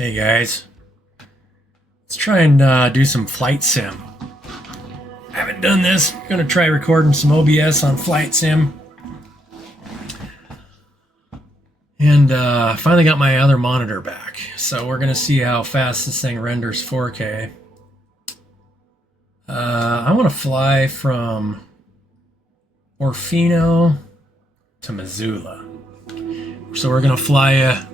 Hey guys, let's try and do some flight sim. I haven't done this. I'm gonna try recording some OBS on flight sim. And I finally got my other monitor back. So we're gonna see how fast this thing renders 4K. I wanna fly from Orfino to Missoula. So we're gonna fly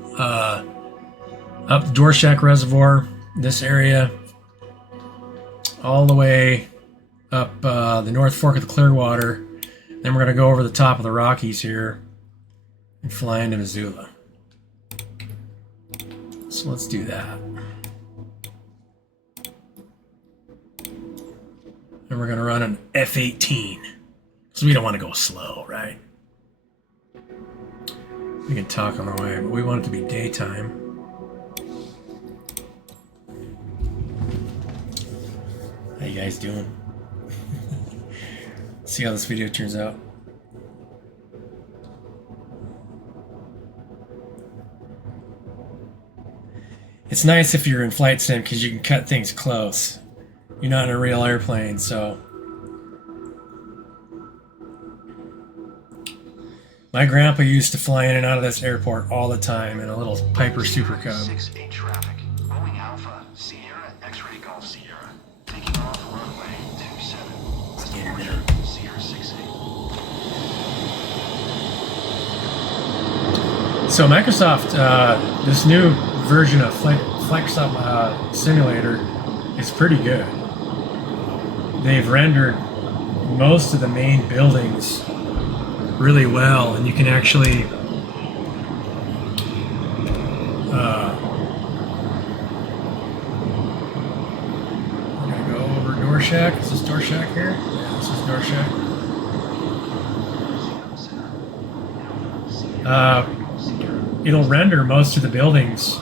up Dorshak Reservoir, this area, all the way up the North Fork of the Clearwater. Then we're going to go over the top of the Rockies here and fly into Missoula. So let's do that. And we're going to run an F-18 because we don't want to go slow, right? We can talk on the way, but we want it to be daytime. How you guys doing? See how this video turns out. It's nice if you're in flight sim because you can cut things close. You're not in a real airplane, so. My grandpa used to fly in and out of this airport all the time in a little Piper Super Cub. 6-8 traffic. Boeing Alpha, Sierra, X-ray Golf Sierra. Taking off runway 27. Sierra 6-8. So Microsoft, this new version of Flight Simulator is pretty good. They've rendered most of the main buildings really well, and you can actually we're gonna go over Dorshak. Is this Dorshak here? Yeah, this is Dorshak. It'll render most of the buildings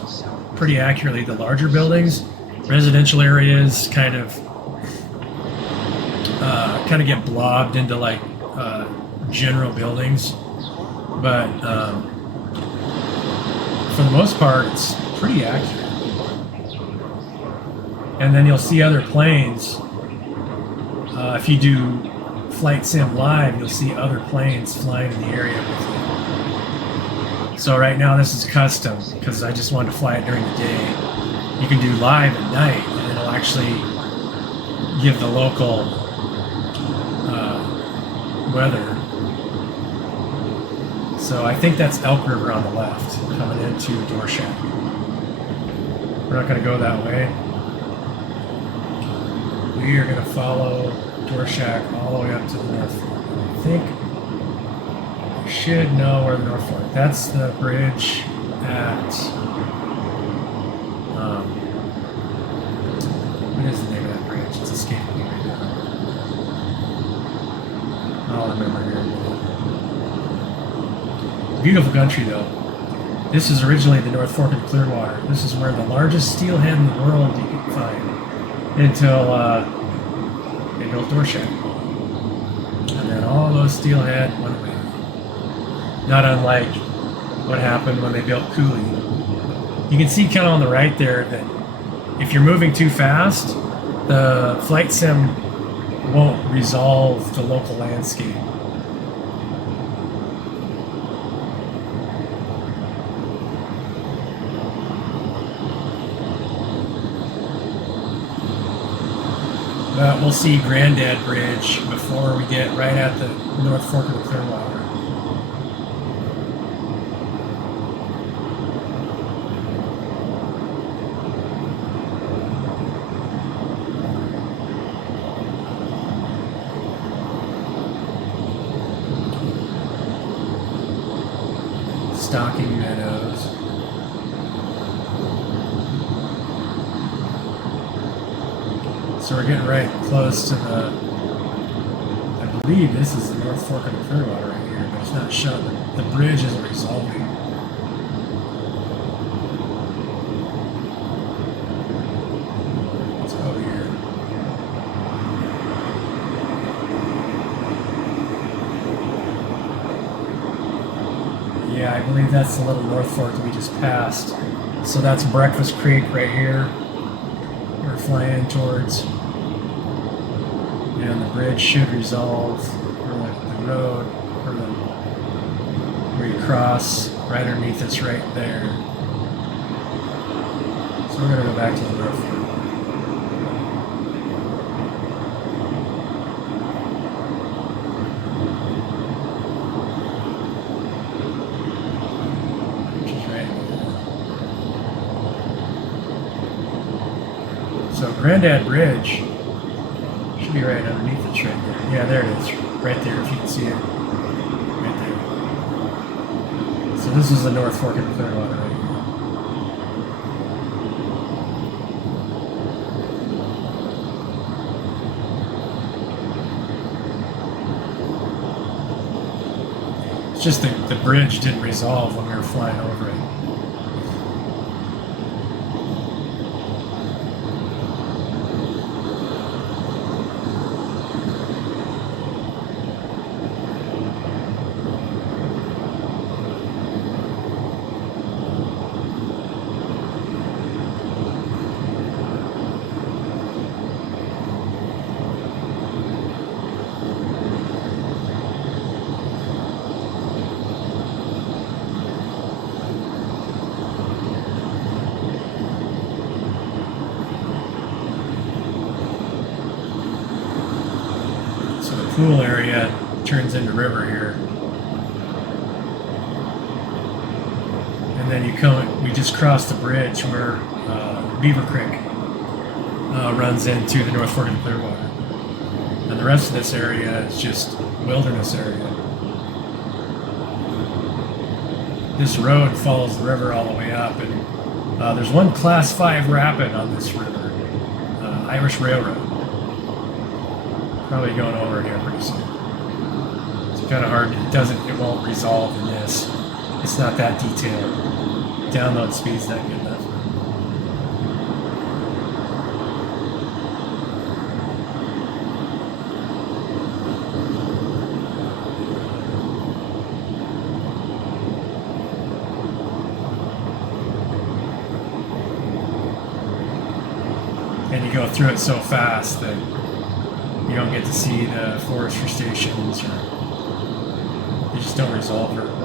pretty accurately. The larger buildings, residential areas, kind of get blobbed into like general buildings, but for the most part, it's pretty accurate. And then you'll see other planes. If you do Flight Sim Live, you'll see other planes flying in the area with you. So right now this is custom because I just wanted to fly it during the day. You can do live at night, and it'll actually give the local weather. So I think that's Elk River on the left, coming into Dorshak. We're not going to go that way. We are going to follow Dorshak all the way up to the North Fork. I think I should know where the North Fork. That's the bridge at... what is the name of that bridge? It's escaping me right now. I'll remember here in a minute. Beautiful country, though. This is originally the North Fork of the Clearwater. This is where the largest steelhead in the world you can find until they built Dorshak. And then all those steelhead went away. Not unlike what happened when they built Cooley. You can see kind of on the right there that if you're moving too fast, the flight sim won't resolve the local landscape. But we'll see Grandad Bridge before we get right at the North Fork of the Clearwater. Stocking meadows. So we're getting right close to the, I believe this is the North Fork of the Clearwater right here, but it's not shut. The bridge isn't resolving. Let's go here. Yeah, I believe that's the little North Fork that we just passed. So that's Breakfast Creek right here. We're flying towards. And the bridge should resolve, or the road, or where you cross, right underneath us right there. So we're going to go back to the North Fork. So Grandad Bridge should be right underneath us right there. Yeah, there it is. Right there, if you can see it. Right there. So this is the North Fork of Clearwater right here. It's just the bridge didn't resolve when we were flying over it. Pool area turns into river here, and then we just crossed the bridge where Beaver Creek runs into the North Fork of the Clearwater, and the rest of this area is just wilderness area. This road follows the river all the way up, and there's one Class 5 rapid on this river, Irish Railroad. Probably going over here pretty soon. It's kind of hard. It won't resolve in this. It's not that detailed. Download speed's not good enough. And you go through it so fast that you don't get to see the forestry stations, or they just don't resolve very well.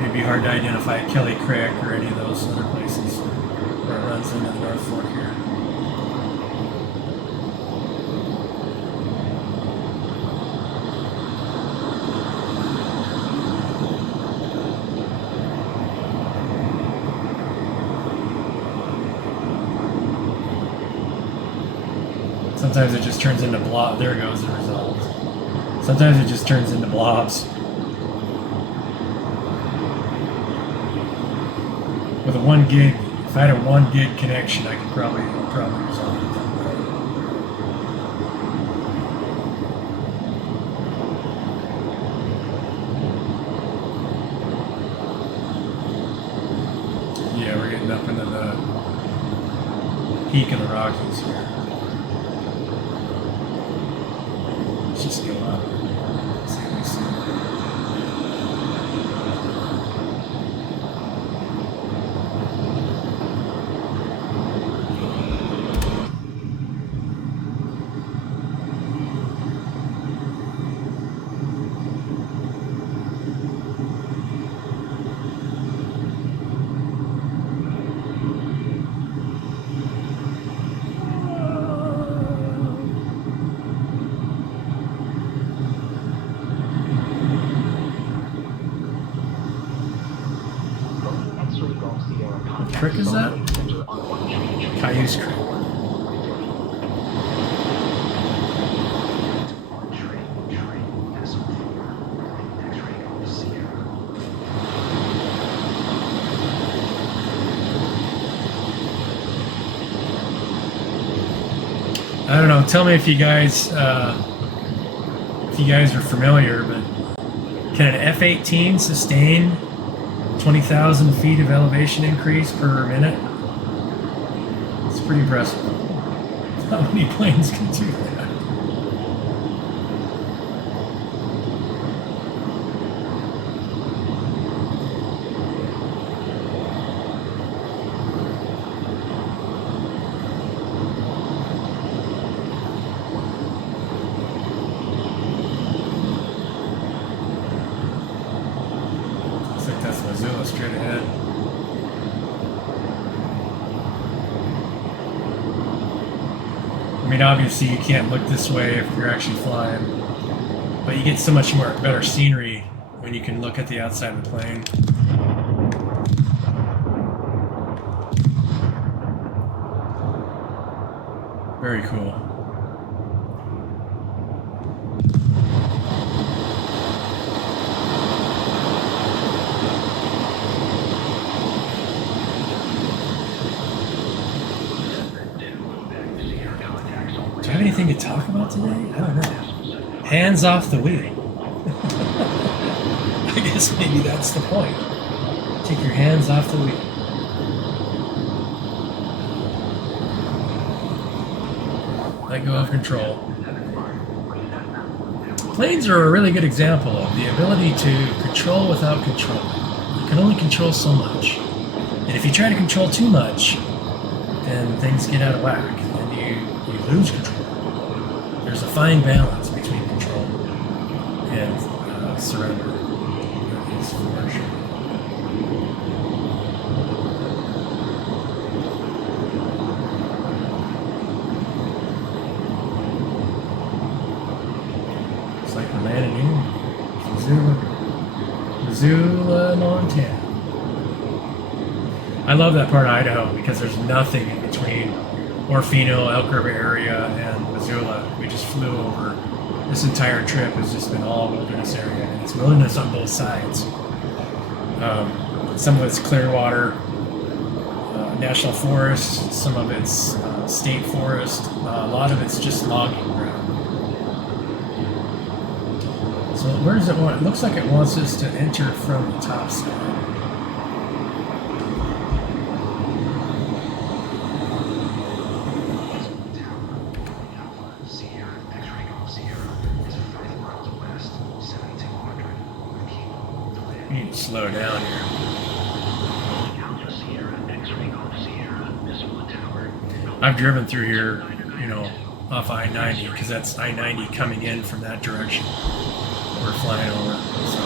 It'd be hard to identify Kelly Creek or any of those other places where it runs into the North Fork here. Sometimes it just turns into blob. There it goes, the result. Sometimes it just turns into blobs. With a 1 gig, if I had a 1 gig connection, I could probably resolve it. Yeah, we're getting up into the peak of the Rockies here. Just go up. See what we see. What creek is that? Cayuse Creek. I don't know. Tell me if you guys are familiar, but can an F-18 sustain 20,000 feet of elevation increase per minute? It's pretty impressive. How many planes can do that? That's Missoula straight ahead. I mean, obviously you can't look this way if you're actually flying, but you get so much more better scenery when you can look at the outside of the plane. Very cool. Do you have anything to talk about today? I don't know. Hands off the wheel. I guess maybe that's the point. Take your hands off the wheel. Let go of control. Planes are a really good example of the ability to control without control. You can only control so much. And if you try to control too much, then things get out of whack. And you lose control. There's a fine balance between control and surrender. That is for sure. It's like we're landing in Missoula, Montana. I love that part of Idaho because there's nothing in between Orfino, Elk River area, and Missoula. We just flew over. This entire trip has just been all wilderness area, and it's wilderness on both sides. Some of it's Clearwater National Forest, some of it's state forest, a lot of it's just logging ground. So where does it want? It looks like it wants us to enter from the top side. We need to slow down here. I've driven through here, you know, off I-90 because that's I-90 coming in from that direction. We're flying over. So.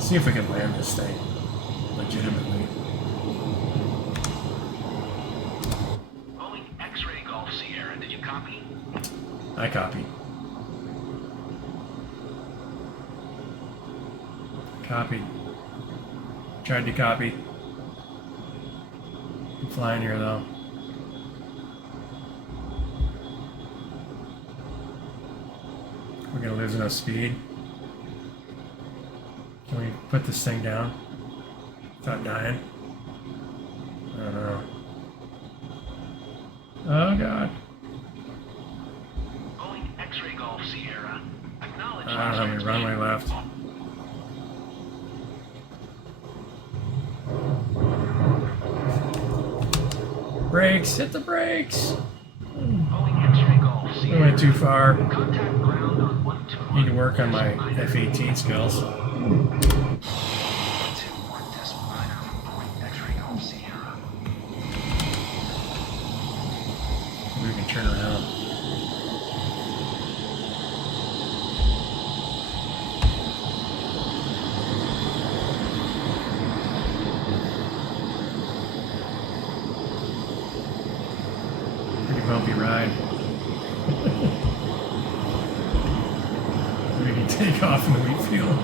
See if we can land this thing legitimately. Boeing X-ray Golf Sierra, did you copy? I copy. Copied. Tried to copy. I'm flying here though. We're gonna lose enough speed. Can we put this thing down without dying? I don't know. Oh god. Boeing X-ray Golf Sierra. Acknowledge. I don't have any runway left. Brakes! Hit the brakes! Boeing X-ray Golf I Sierra. went too far. Contact ground on 1200. Need to work on my F-18 skills. 21.9 from Boeing X-ray Golf Sierra. We can turn around. Pretty bumpy ride. We can take off in the wheat field.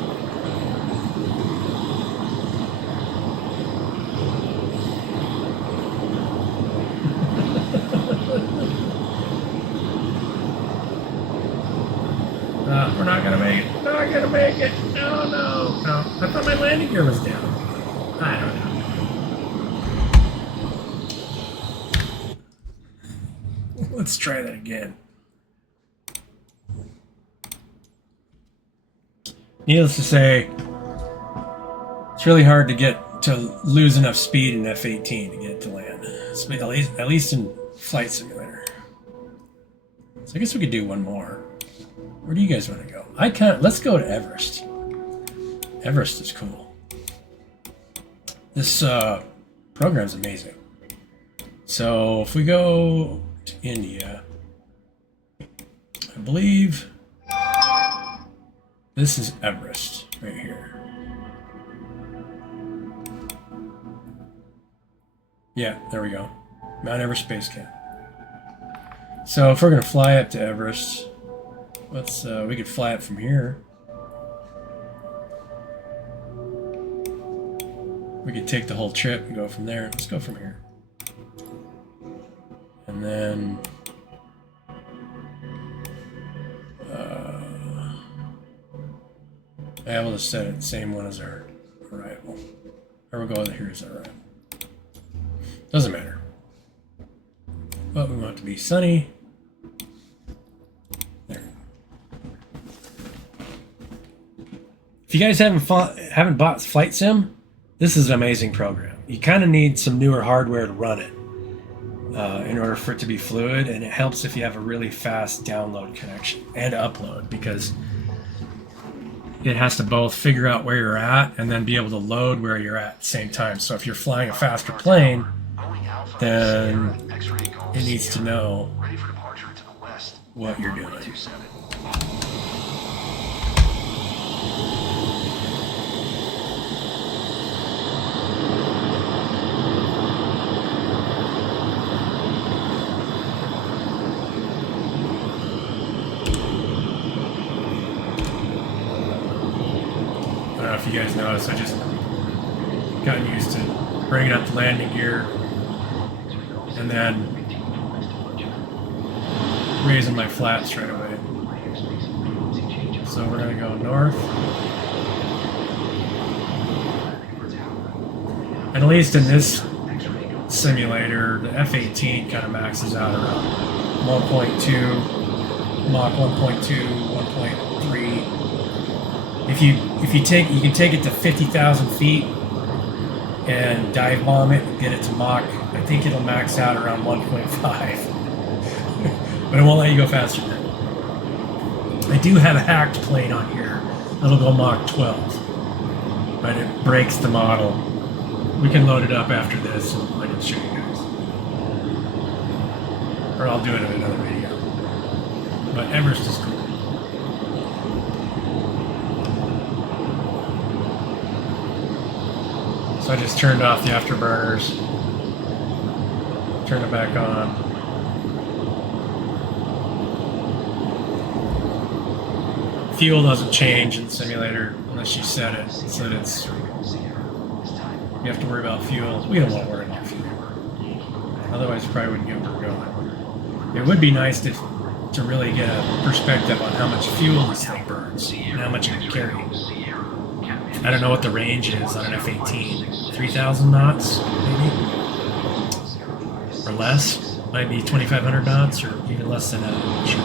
We're not gonna make it. Not gonna make it. No, no, no. I thought my landing gear was down. I don't know. Let's try that again. Needless to say, it's really hard to get to lose enough speed in F-18 to get it to land. At least in Flight Simulator. So I guess we could do one more. Where do you guys want to go? I can't. Let's go to Everest. Everest is cool. This program's amazing. So if we go to India, I believe this is Everest right here. Yeah, there we go. Mount Everest Base Camp. So if we're gonna fly up to Everest, let's we could fly up from here. We could take the whole trip and go from there. Let's go from here. And then yeah, we'll just set it the same one as our arrival. Or we'll go here as our arrival. Doesn't matter. But we want it to be sunny. There. If you guys haven't bought Flight Sim, this is an amazing program. You kind of need some newer hardware to run it in order for it to be fluid, and it helps if you have a really fast download connection and upload, because it has to both figure out where you're at and then be able to load where you're at the same time. So if you're flying a faster plane, then it needs to know what you're doing. I don't know if you guys noticed, I just gotten used to bringing up the landing gear and then raising my flaps right away. So we're going to go north. And at least in this simulator, the F-18 kind of maxes out around 1.2, Mach 1.2, 1.3. If you can take it to 50,000 feet and dive bomb it and get it to Mach, I think it'll max out around 1.5. But it won't let you go faster than that. I do have a hacked plane on here that'll go Mach 12, but it breaks the model. We can load it up after this and I can show you guys. Or I'll do it in another video. But Everest is cool. So I just turned off the afterburners, turned it back on. Fuel doesn't change in the simulator unless you set it so that it's, you have to worry about fuel. We don't want to worry about fuel. Otherwise you probably wouldn't get where we're going. It would be nice to really get a perspective on how much fuel this thing burns and how much it can carry. I don't know what the range is on an F-18. 3,000 knots, maybe? Or less? Might be 2,500 knots, or even less than that. I'm not sure.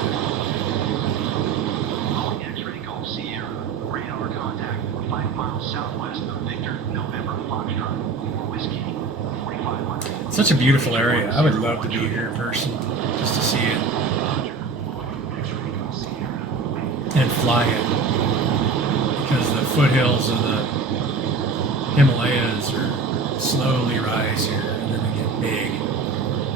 It's such a beautiful area. I would love to be here in person, just to see it. And fly it. Because the foothills of the Himalayas are slowly rise here, and then they get big,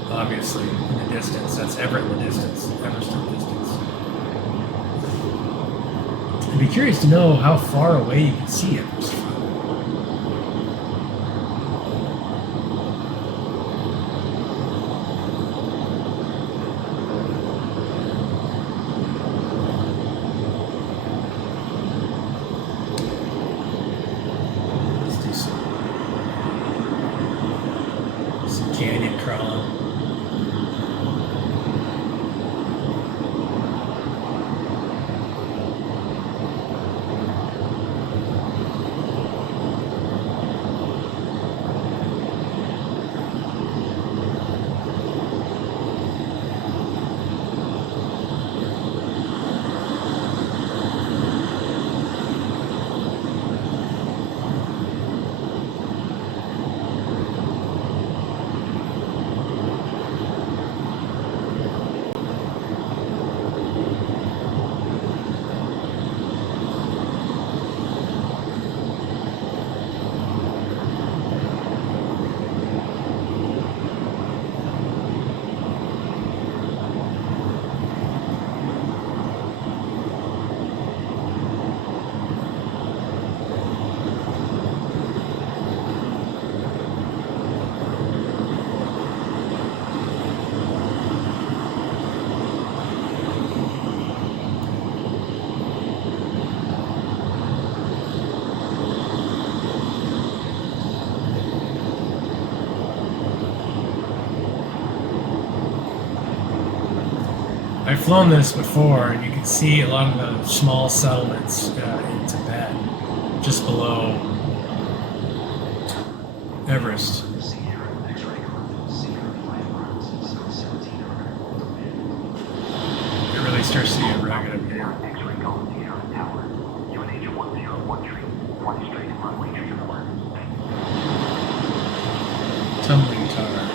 obviously, in the distance. That's Everett in the distance, Everest in the distance. I'd be curious to know how far away you can see Everest from. Canyon crawling. I've flown this before, and you can see a lot of the small settlements in Tibet, just below Everest. Sierra X-ray Golf Sierra flight routes South 1700. It really starts to get rugged up here. X-ray Golf Sierra Tower. UNH 101 tree. 1 straight runway 34. Tumbling tar.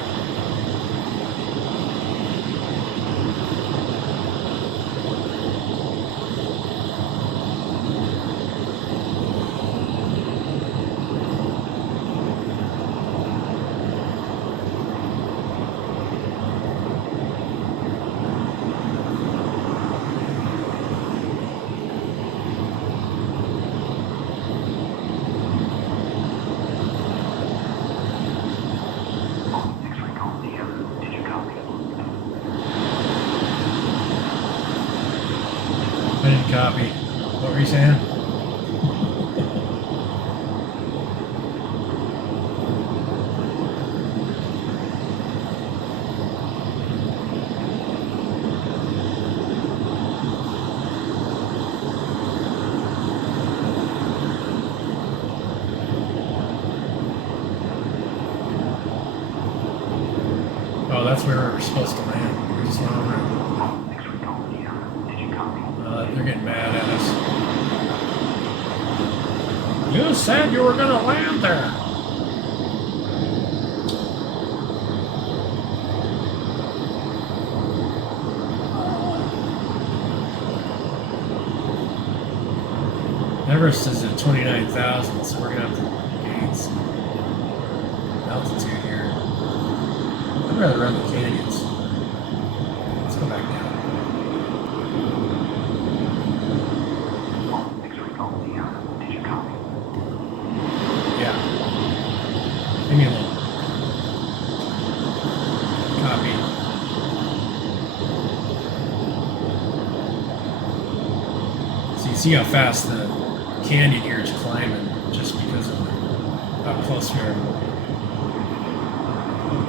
X-ray Golf Sierra. Did you copy? I didn't copy. What were you saying? Oh, that's where we were supposed to land. We just went over it. X-ray Golf Sierra. Did you copy? They're getting mad at us. You said you were going to land there. Everest is at 29,000, so we're going to have to gain some altitude here. I'd rather run the canyons. Let's go back down. X-ray Golf Sierra. Did you copy? Yeah. Give me a little. Copy. So you see how fast the canyon here is climbing just because of how close we are to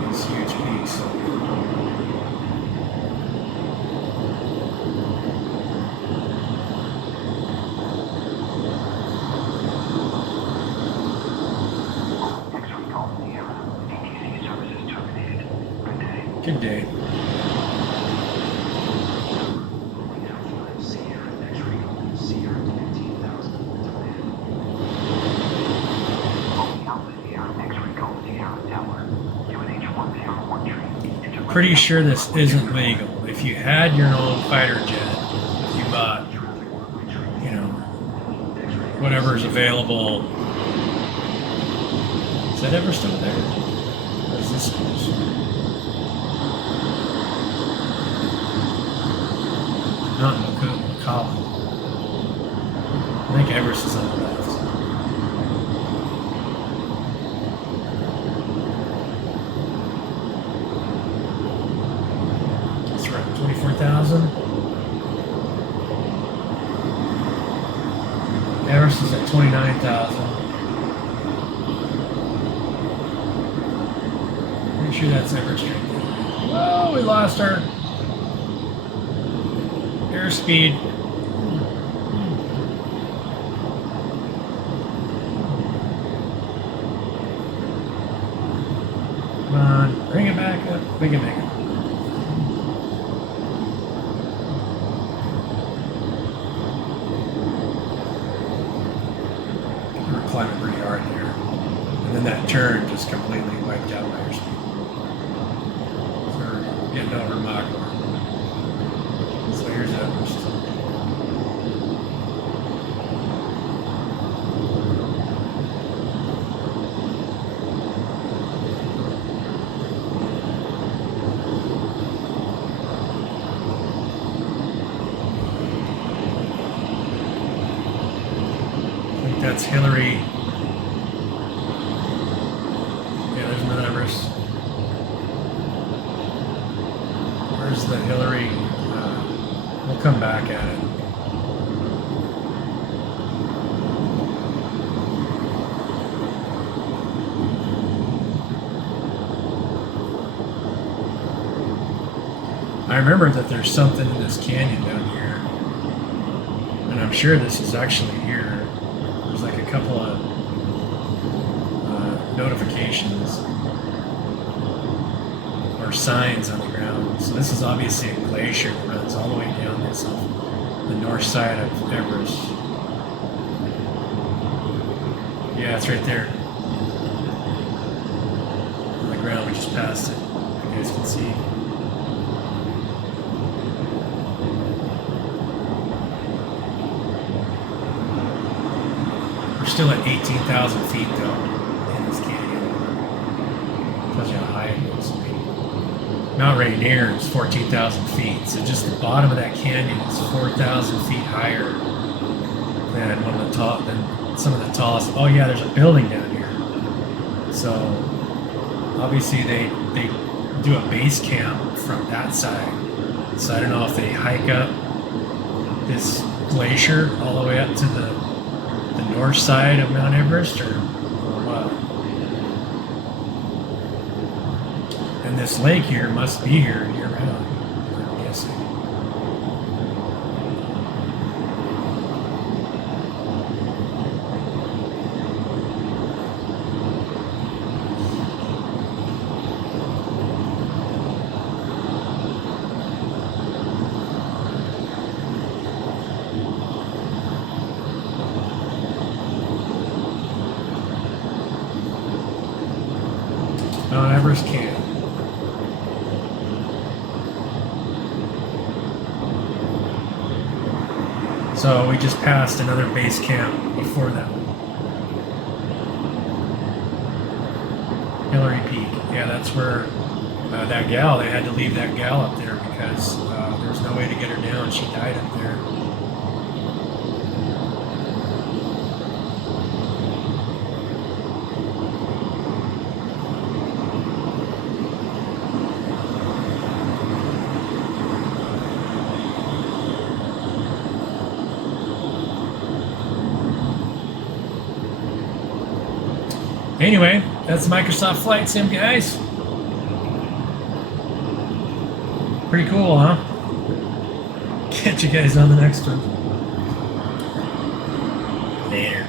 these huge peaks. X-ray Golf Sierra. ATC services terminated. Good day. Good day. Sierra X-ray Golf Sierra 15,000. Alpha Sierra X-ray Golf Sierra Tower. UNH 101 tree. Pretty sure this isn't legal. If you had your own fighter jet, if you bought, you know, whatever's available. Is that Everest over there? Or is this close? Not Macau. I think Everest is on the left. That's right, 24,000. Everest is at 29,000. Pretty sure that's Everest right there. Whoa, we lost our airspeed. Come on, bring it back up. Bring it back up. We were climbing pretty hard here. And then that turn just completely wiped out my airspeed. So we're getting over Mach 1. So here's Everest. I think that's Hillary. Yeah, there's no Everest. Where's the Hillary? We'll come back at it. I remember that there's something in this canyon down here. And I'm sure this is actually here. There's like a couple of notifications or signs on the ground. So this is obviously a glacier that runs all the way down this off the north side of Everest. Yeah, it's right there. On the ground, we just passed it. You guys can see. We're still at 18,000 feet though in this canyon. Tells you how high it is. Mount Rainier is 14,000 feet, so just the bottom of that canyon is 4,000 feet higher than one of the than some of the tallest. Oh yeah, there's a building down here. So obviously they do a base camp from that side. So I don't know if they hike up this glacier all the way up to the north side of Mount Everest or what. And this lake here must be here year round, I'm guessing. Mount Everest Camp. So we just passed another base camp before that one. Hillary Peak. Yeah, that's where that gal, they had to leave that gal up there because there was no way to get her down. She died up there. Anyway, that's Microsoft Flight Sim, guys. Pretty cool, huh? Catch you guys on the next one. Later.